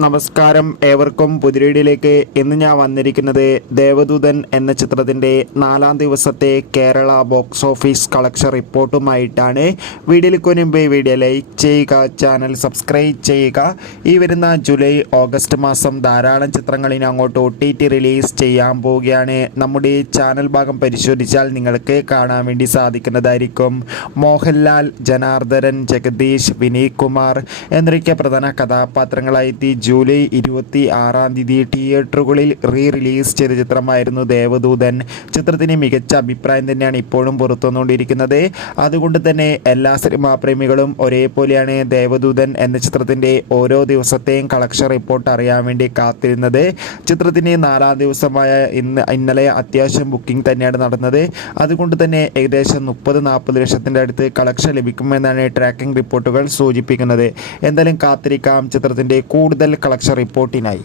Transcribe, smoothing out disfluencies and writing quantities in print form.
നമസ്കാരം, ഏവർക്കും പുതിരീടിലേക്ക്. ഇന്ന് ഞാൻ വന്നിരിക്കുന്നത് ദേവദൂതൻ എന്ന ചിത്രത്തിൻ്റെ 4-ാം ദിവസത്തെ കേരള ബോക്സ് ഓഫീസ് കളക്ഷൻ റിപ്പോർട്ടുമായിട്ടാണ്. വീഡിയോയിലേക്ക് മുൻപ് വീഡിയോ ലൈക്ക് ചെയ്യുക, ചാനൽ സബ്സ്ക്രൈബ് ചെയ്യുക. ഈ വരുന്ന ജൂലൈ ഓഗസ്റ്റ് മാസം ധാരാളം ചിത്രങ്ങളിന് അങ്ങോട്ട് OTT റിലീസ് ചെയ്യാൻ പോവുകയാണ്. നമ്മുടെ ചാനൽ ഭാഗം പരിശോധിച്ചാൽ നിങ്ങൾക്ക് കാണാൻ വേണ്ടി സാധിക്കുന്നതായിരിക്കും. മോഹൻലാൽ, ജനാർദ്ദനൻ, ജഗദീഷ്, വിനീത് കുമാർ എന്നൊക്കെ പ്രധാന കഥാപാത്രങ്ങളായി ജൂലൈ 26-ാം തീയതി തിയേറ്ററുകളിൽ റിലീസ് ചെയ്ത ചിത്രമായിരുന്നു ദേവദൂതൻ. ചിത്രത്തിന് മികച്ച അഭിപ്രായം തന്നെയാണ് ഇപ്പോഴും പുറത്തുവന്നുകൊണ്ടിരിക്കുന്നത്. അതുകൊണ്ട് തന്നെ എല്ലാ സിനിമാ പ്രേമികളും ഒരേപോലെയാണ് ദേവദൂതൻ എന്ന ചിത്രത്തിൻ്റെ ഓരോ ദിവസത്തെയും കളക്ഷൻ റിപ്പോർട്ട് അറിയാൻ വേണ്ടി കാത്തിരുന്നത്. ചിത്രത്തിന് 4-ാം ദിവസമായ ഇന്നലെ അത്യാവശ്യം ബുക്കിംഗ് തന്നെയാണ് നടന്നത്. അതുകൊണ്ട് തന്നെ ഏകദേശം 30-40 ലക്ഷത്തിൻ്റെ അടുത്ത് കളക്ഷൻ ലഭിക്കുമെന്നാണ് ട്രാക്കിംഗ് റിപ്പോർട്ടുകൾ സൂചിപ്പിക്കുന്നത്. എന്തായാലും കാത്തിരിക്കാം ചിത്രത്തിൻ്റെ കൂടുതൽ കളക്ഷൻ റിപ്പോർട്ടിനായി.